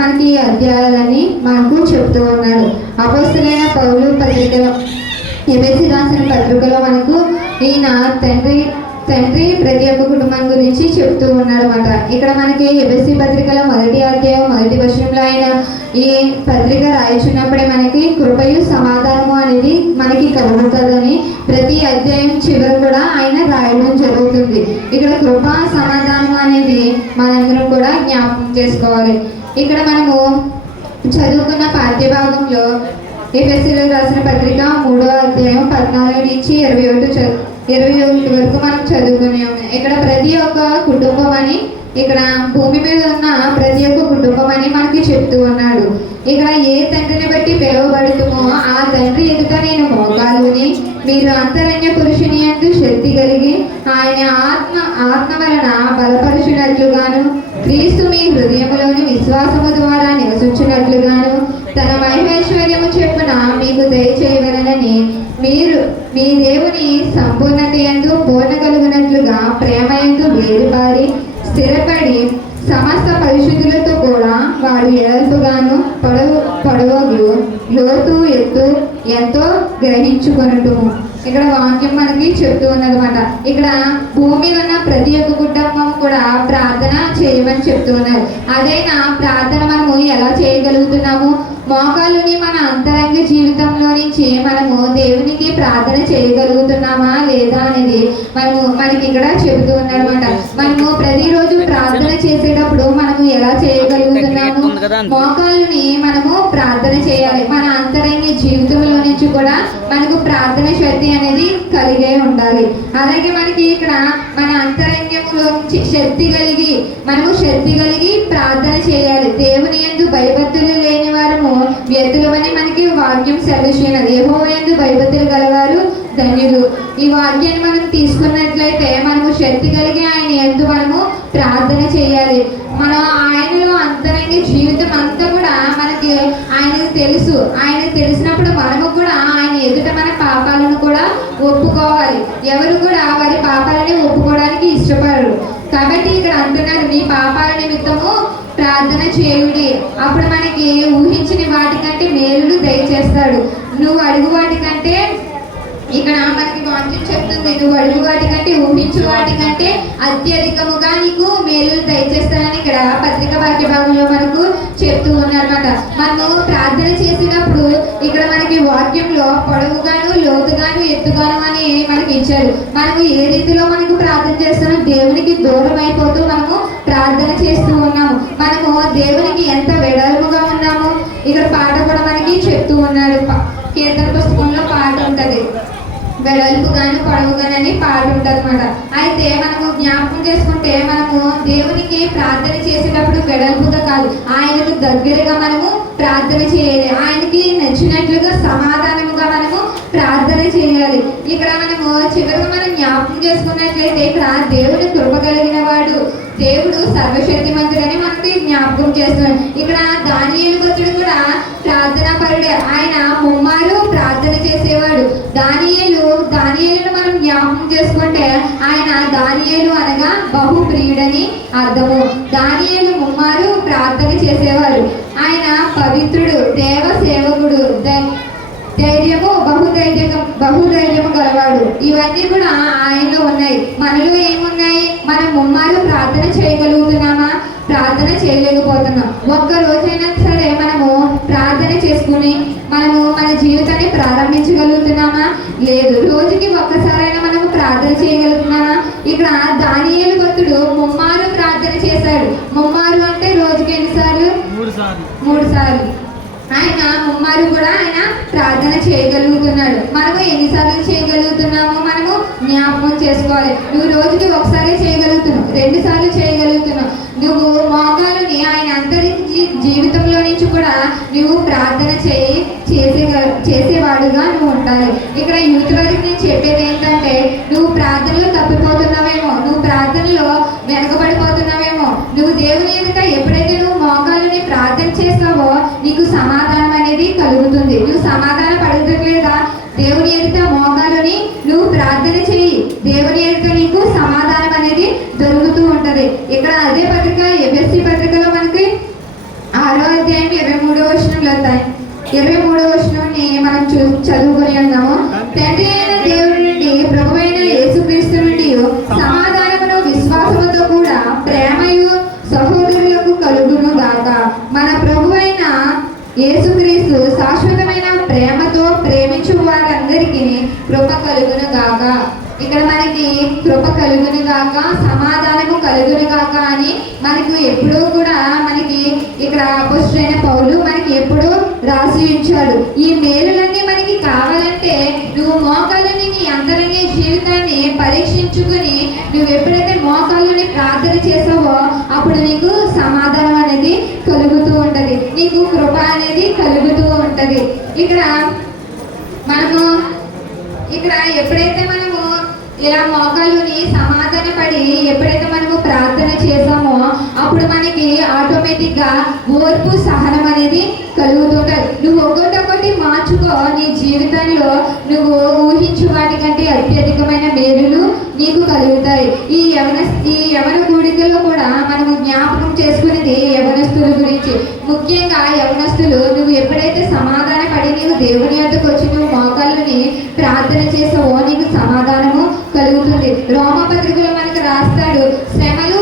మనకి అధ్యాయాలని మనకు చెప్తూ ఉన్నాడు. అపోస్తలుడైన పౌలు పత్రికలో ఎఫెసీ రాసిన పత్రికలో మనకు ఈయన తండ్రి ప్రతి ఒక్క కుటుంబం గురించి చెప్తూ ఉన్నాడు అన్నమాట. ఇక్కడ మనకి ఎఫెసీ పత్రికలో మొదటి అధ్యాయం మొదటి వచనంలో ఆయన ఈ పత్రిక రాయించినప్పుడే మనకి కృపయు సమాధానము అనేది మనకి కలుగుతుందని ప్రతి అధ్యాయం చివరి కూడా ఆయన రాయడం జరుగుతుంది. ఇక్కడ కృప సమాధానం అనేది మనందరం కూడా జ్ఞాపకం చేసుకోవాలి. ఇక్కడ మనము చదువుకున్న పాఠ్యభాగంలో ఎఫెసీయులకు రాసిన పత్రిక 3వ అధ్యాయం 14 నుంచి 21 వరకు మనం చదువుకున్నాము. ఇక్కడ ప్రతి ఒక్క కుటుంబం అని, ఇక్కడ భూమి మీద ఉన్న ప్రతి ఒక్క కుటుంబం అని మనకి చెప్తూ ఉన్నాడు. ఇక్కడ ఏ తండ్రిని బట్టి పిలువబడుతుమో ఆ తండ్రి ఎదుట నేను మోకాలుని, మీరు అంతరంగ పురుషుని యందు శక్తి కలిగి ఆయన ఆత్మ వలన బలపరుచునట్లుగాను, క్రీస్తు మీ హృదయములోని విశ్వాసము ద్వారా నివసించినట్లుగాను తన మహిమైశ్వర్యము చెప్పున మీకు దయచేయవలనని మీరు మీ దేవుని సంపూర్ణత యందు పూర్ణ కలుగునట్లుగా ప్రేమ యందు వేరుపారి స్థిరపడి సమస్త పరిశుద్ధులతో కూడా వాడు ఎడల్పుగాను పొడవు లోతు ఎత్తు ఎంతో గ్రహించుకొనటము. ఇక్కడ వాక్యం మనకి చెప్తూ ఉన్నదన్నమాట. ఇక్కడ భూమి ఉన్న ప్రతి ఒక్క కుటుంబం కూడా ప్రార్థన చేయమని చెప్తూ ఉన్నారు. అదైనా ప్రార్థన మనము ఎలా చేయగలుగుతున్నాము? మోకాలుని మన అంతరంగ జీవితంలో నుంచి మనము దేవునికి ప్రార్థన చేయగలుగుతున్నామా లేదా అనేది మనకి ఇక్కడ చెబుతూ ఉన్నారన్నమాట. మనము ప్రతిరోజు ప్రార్థన చేసేటప్పుడు మనము ఎలా చేయగలుగుతున్నాము? మోకాలుని మనము ప్రార్థన చేయాలి. మన అంతరంగ జీవితంలో నుంచి కూడా మనకు ప్రార్థన శక్తి అనేది కలిగే ఉండాలి. అలాగే మనకి ఇక్కడ మన అంతరంగంలో శక్తి కలిగి ప్రార్థన చేయాలి. దేవుని యందు భయభక్తులు లేని వారము వ్యర్థులమని మనకి వాక్యం సెలవిస్తున్నది. యెహోవా యందు భయభక్తులు గలవారు ధన్యులు. ఈ వాక్యాన్ని మనం తీసుకున్నట్లయితే మనము శక్తి కలిగి ఆయన యందు మనము ప్రార్థన చేయాలి. మనం ఆయనలో అంతరంగ జీవితం అంతా కూడా మనకి ఆయనకు తెలుసు. ఆయనకు తెలిసినప్పుడు మనము కూడా ఆయన ఎదుట మన పాపాలను కూడా ఒప్పుకోవాలి. ఎవరు కూడా వారి పాపాలని ఒప్పుకోవడానికి ఇష్టపడరు. కాబట్టి ఇక్కడ అంటున్నారు, మీ పాపాల నిమిత్తము ప్రార్థన చేయుడి, అప్పుడు మనకి ఊహించిన వాటికంటే మేలులు దయచేస్తాడు. నువ్వు అడుగు వాటికంటే, ఇక్కడ మనకి వాక్యం చెప్తుంది, నువ్వు అడుగు వాటికంటే ఊహించు వాటికంటే అత్యధికముగా నీకు మేలులు దయచేస్తానని ఇక్కడ పత్రిక వాక్య భాగంలో మనకు చెప్తూ ఉన్నారన్నమాట. మనము ప్రార్థన చేసినప్పుడు ఇక్కడ మనకి వాక్యంలో పొడవుగాను లోతుగాను ఎత్తుగాను అని మనకి ఇచ్చారు. మనము ఏ రీతిలో మనకు ప్రార్థన చేస్తున్నాం? దేవునికి దూరం అయిపోతూ మనము ప్రార్థన చేస్తూ ఉన్నాము. మనము దేవునికి ఎంత వెడల్పుగా ఉన్నాము. ఇక్కడ పాట కూడా మనకి చెప్తూ ఉన్నాడు. కీర్తన పుస్తకంలో పాట ఉంటుంది, వెడల్పుగాను పొడవుగానని పాట ఉంటుంది అన్నమాట. అయితే మనము జ్ఞాపకం చేసుకుంటే మనము దేవునికి ప్రార్థన చేసేటప్పుడు వెడల్పుగా కాదు, ఆయనకు దగ్గరగా మనము ప్రార్థన చేయాలి. ఆయనకి నచ్చినట్లుగా సమాధానముగా మనము ప్రార్థన చేయాలి. ఇక్కడ మనము చివరిగా మనం జ్ఞాపకం చేసుకున్నట్లయితే ఇక్కడ దేవుని కృప కలిగిన వాడు, దేవుడు సర్వశక్తిమంతుడని మనకి జ్ఞాపకం చేస్తున్నాడు. ఇక్కడ దానియేలు భక్తుడు కూడా ప్రార్థనా పరుడే. ఆయన ముమ్మారు ప్రార్థన చేసేవాడు. దానియేలును మనం జ్ఞాపకం చేసుకుంటే ఆయన దానియేలు అనగా బహు ప్రియుడని అర్థము. దానియేలు ముమ్మారు ప్రార్థన చేసేవాడు. ఆయన పవిత్రుడు, దేవ సేవకుడు, బహుధైర్యము గలవాడు. ఇవన్నీ కూడా ఆయనలో ఉన్నాయి. మనలో ఏమున్నాయి? మనం ముమ్మారు ప్రార్థన చేయగలుగుతున్నామా? ప్రార్థన చేయలేకపోతున్నాం. ఒక్క రోజైనా సరే మనము ప్రార్థన చేసుకుని మనము మన జీవితాన్ని ప్రారంభించగలుగుతున్నామా? లేదు. రోజుకి ఒక్కసారైనా మనము ప్రార్థన చేయగలుగుతున్నామా? ఇక్కడ దానియేలు భక్తుడు ముమ్మారు ప్రార్థన చేశాడు. ముమ్మారు అంటే రోజుకి ఎన్నిసార్లు? 3 సార్లు. ఆయన ముమ్మారు కూడా ఆయన ప్రార్థన చేయగలుగుతున్నాడు. మనము ఎన్నిసార్లు చేయగలుగుతున్నామో మనము జ్ఞాపకం చేసుకోవాలి. నువ్వు రోజుకి ఒకసారి చేయగలుగుతున్నావు, 2 సార్లు చేయగలుగుతున్నావు. నువ్వు మోకాలుని ఆయన అందరి జీవితంలో నుంచి కూడా నువ్వు ప్రార్థన చేసేవాడుగా నువ్వు ఉండాలి. ఇక్కడ యూత్ వారికి నేను చెప్పేది ఏంటంటే, నువ్వు ప్రార్థనలో తప్పిపోతున్నావేమో, నువ్వు ప్రార్థనలో వెనకబడిపోతున్నావేమో. నువ్వు దేవుని ఎదుట ఎప్పుడైతే నువ్వు మోకాలుని ప్రార్థన చేస్తావో నీకు సమాధానం అనేది కలుగుతుంది. నువ్వు సమాధానం పడగట్లేదా? దేవుని ఎదుట మోకాలుని నువ్వు ప్రార్థన చేయి, దేవుని ఎదుట నీకు సమాధానం అనేది దొరుకుతూ ఉంటది. ఇక్కడ అదే పత్రిక ఎఫెసీ పత్రికలో మనకి 6వ 23వ వచనాన్ని మనం చదువుకొని ఉన్నాము. తండ్రి అయిన దేవుడి నుండి ప్రభువైన యేసుక్రీస్తు నుండి సమాధానమును విశ్వాసముతో కూడా ప్రేమయు సహోదరులకు కలుగును గాక. మన ప్రభువైన యేసుక్రీస్తు శాశ్వతమైన ప్రేమతో ప్రేమించు వారందరికీ కృప కలుగును గాక. ఇక్కడ మనకి కృప కలుగును గాక, సమాధానము కలుగును గాక అని మనకు ఎప్పుడూ కూడా మనకి ఇక్కడ అపోస్తలుడైన పౌలు మనకి ఎప్పుడూ రాసి ఉంచాడు. ఈ మేలులన్నీ మనకి కావాలంటే నువ్వు మోకాళ్ళని నీ అంతరంగ జీవితాన్ని పరీక్షించుకుని నువ్వు ఎప్పుడైతే మోకాళ్ళని ప్రార్థన చేసావో అప్పుడు నీకు సమాధానం అనేది కలుగుతూ ఉంటది, నీకు కృప అనేది కలుగుతూ ఉంటది. ఇక్కడ ఎప్పుడైతే మనము ఇలా మోకాళ్ళుని సమాధాన పడి ఎప్పుడైతే మనము ప్రార్థన చేసామో అప్పుడు మనకి ఆటోమేటిక్గా ఓర్పు సహనం అనేది కలుగుతుంటుంది. నువ్వు ఒకటి మార్చుకో, నీ జీవితంలో నువ్వు ఊహించు వాటికంటే అత్యధికమైన మేలులు నీకు కలుగుతాయి. ఈ యవన కూడికలో కూడా మనము జ్ఞాపకం చేసుకునేది యవనస్తుల గురించి. ముఖ్యంగా యవనస్తులు నువ్వు ఎప్పుడైతే సమాధాన పడి నీవు దేవుని యొద్దకు వచ్చి నువ్వు మోకాళ్ళని ప్రార్థన చేసావో నీకు సమాధానము కలుగుతుంది. రోమపత్రికలో మనకు రాస్తాడు, శ్రమలు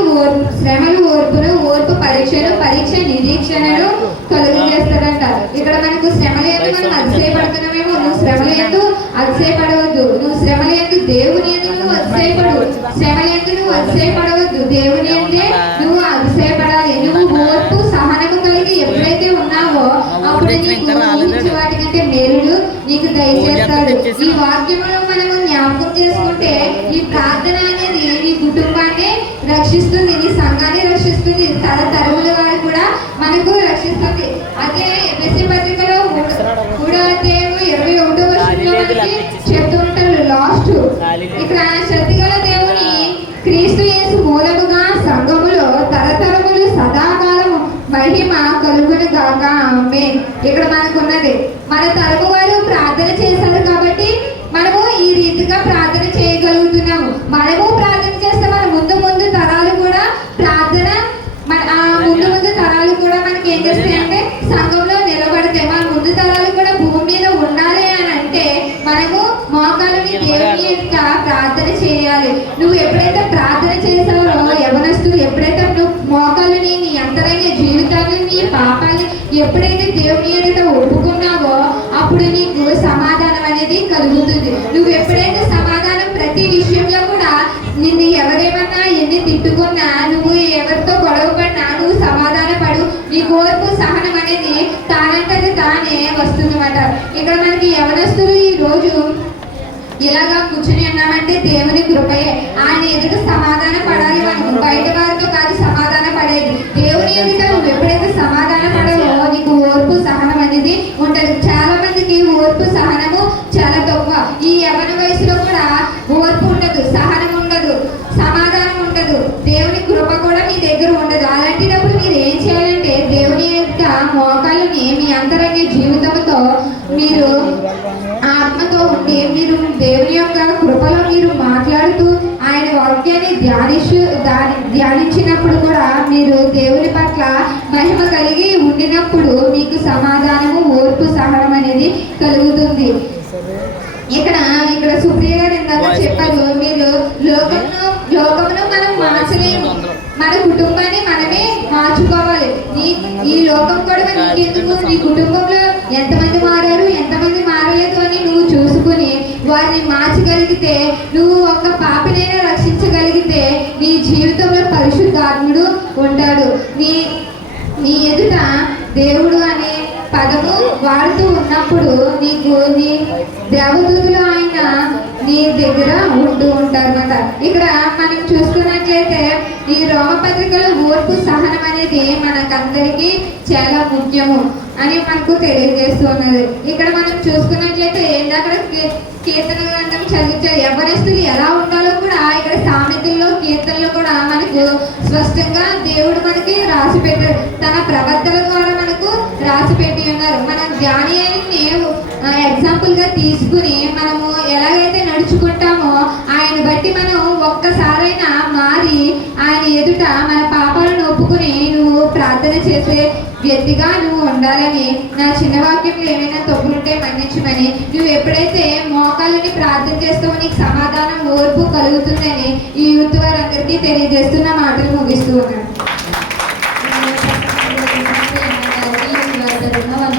ఓర్పును, ఓర్పు పరీక్షను, పరీక్ష నిరీక్షణను కలుగజేస్తాడంట. ఇక్కడ మనకు శ్రమలు ఎందు మనం అతిశయపడుతున్నామేమో, నువ్వు శ్రమలు ఎందు అతిశయపడవద్దు. నువ్వు శ్రమలు ఎందు దేవుని ఎందు నువ్వు అతిశయపడు. శ్రమలు ఎందు నువ్వు అతిశయపడవద్దు, దేవుని ఎందే నువ్వు అతిశయపడాలి. నువ్వు ఓర్పు సహనము కలిగి ఎప్పుడైతే ఉన్నావో అప్పుడు నీకు ఊహించే వాటికంటే మేలుడు నీకు దయచేస్తాడు. ఈ వాక్యములో మనము జ్ఞాపకం చేసుకుంటే ఈ ప్రార్థన అనేది నీ కుటుంబాన్ని రక్షిస్తుంది, నీ సంఘాన్ని రక్షిస్తుంది, తరతరముల వారు కూడా మనకు రక్షిస్తుంది. అదే ఎఫెసీ పత్రికలో 3:21 చెప్తూ ఉంటారు లాస్ట్. ఇక్కడ శక్తిగల దేవుని క్రీస్తు యేసు మూలముగా సంఘములో తరతరములు సదాకాలము మహిమ కలుగును గాక. ఆమేన్. ఇక్కడ మనకున్నది మన తరము వారు ప్రార్థన చేశారు కాబట్టి మనము ఈ రీతిగా ప్రార్థన చేయగలుగుతున్నాము. మనము ప్రార్థన చేస్తే మన ముందు తరాలు కూడా ప్రార్థన ముందు తరాలు కూడా మనకి ఏం చేస్తాయంటే సంఘంలో నిలబడతాయి. మన ముందు తరాలు కూడా భూమి మీద ఉండాలి అని అంటే మనము మోకాళ్ళని దేవుని యొక్క ప్రార్థన చేయాలి. నువ్వు ఎప్పుడైతే ప్రార్థన చేసావో యవనస్తులు ఎప్పుడైతే నువ్వు మోకాళ్ళని నీ అంతరంగ జీవితాన్ని నీ పాపాన్ని ఎప్పుడైతే దేవుని ఎదుట ఒప్పుకున్నావో అప్పుడు నీకు సమాధానం అనేది కలుగుతుంది. నువ్వు ఎప్పుడైతే సమాధానం ప్రతి విషయంలో కూడా నిన్ను ఎవరేమన్నా ఎన్ని తిట్టుకున్నా నువ్వు ఎవరితో గొడవ పడినా నువ్వు సమాధాన పడు, నీ ఓర్పు సహనం అనేది తానంతది తానే వస్తుందన్నమాట. ఇక్కడ మనకి యవనస్తులు ఈ రోజు ఇలాగా కూర్చుని ఉన్నామంటే దేవుని కృపయే. ఆయన ఎదుట సమాధాన పడాలి, మనకు బయట వారితో కాదు సమాధాన పడేది. దేవుని ఎదుట నువ్వు ఎప్పుడైతే సమాధాన పడవో నీకు ఓర్పు సహనం అనేది ఉంటుంది. చాలా మందికి ఓర్పు సహనము చాలా తక్కువ. ఈ యవన వయసులో కూడా ఓర్పు ఉండదు, సహనం ఉండదు, సమాధానం ఉండదు, దేవుని కృప కూడా మీ దగ్గర ఉండదు. అలాంటిటప్పుడు మీరు ఏం చేయాలంటే దేవుని యొక్క మోకాళ్ళని మీ అంతరంగ జీవితంతో మీరు ఆత్మతో ఉండి మీరు దేవుని యొక్క కృపలో మీరు మాట్లాడుతూ ఆయన వాక్యాన్ని ధ్యానించినప్పుడు కూడా మీరు దేవుని పట్ల మహిమ కలిగి ఉండినప్పుడు మీకు సమాధానము, ఓర్పు, సహనం అనేది కలుగుతుంది. ఇక్కడ సుప్రియ గారు ఇందాక చెప్పారు, మీరు లోకమును మనం మార్చలేము, మన కుటుంబాన్ని మనమే మార్చుకోవాలి. ఈ లోకం కూడా మనకి ఎందుకు, నీ కుటుంబంలో ఎంతమంది మారారు ఎంతమంది మారలేదు అని నువ్వు చూసుకుని వారిని మార్చగలిగితే, నువ్వు ఒక పాపినైనా రక్షించగలిగితే నీ జీవితంలో పరిశుద్ధాత్ముడు ఉంటాడు. నీ ఎదుట దేవుడు అనే పదము వాడుతూ ఉన్నప్పుడు నీకు నీ దేవదూతులు ఆయన నీ దగ్గర ఉంటూ ఉంటారన్నమాట. ఇక్కడ మనం చూసుకున్నట్లయితే ఈ రోమపత్రికలో ఓర్పు సహనం అనేది మనకందరికీ చాలా ముఖ్యము అని మనకు తెలియజేస్తున్నది. ఇక్కడ మనం చూసుకున్నట్లయితే ఏంటక్కడ కీర్తన గ్రంథం చదివించారు. యవనస్తులు ఎలా ఉండాలో కూడా ఇక్కడ సామెతల్లో కీర్తనలో కూడా మనకు స్పష్టంగా దేవుడు మనకి రాసి పెట్టారు, తన ప్రవర్తన ద్వారా మనకు రాసి పెట్టి ఉన్నారు. మనం జ్ఞానాన్ని ఎగ్జాంపుల్ గా తీసుకుని మనము ఎలాగైతే నడుచుకుంటామో ఆయన బట్టి మనం ఒక్కసారైనా మారి ఆయన ఎదుట మన పాపాలను ఒప్పుకుని నువ్వు ప్రార్థన ప్రార్థన చేసే వ్యక్తిగా నువ్వు ఉండాలని, నా చిన్న వాక్యంలో ఏమైనా తప్పులుంటే మన్నించమని, నువ్వు ఎప్పుడైతే మోకాళ్ళని ప్రార్థన చేస్తావో నీకు సమాధానం, ఓర్పు కలుగుతుందని ఈ యూత్ వారందరికీ తెలియజేస్తున్న మాటలు ముగిస్తూ ఉన్నాను.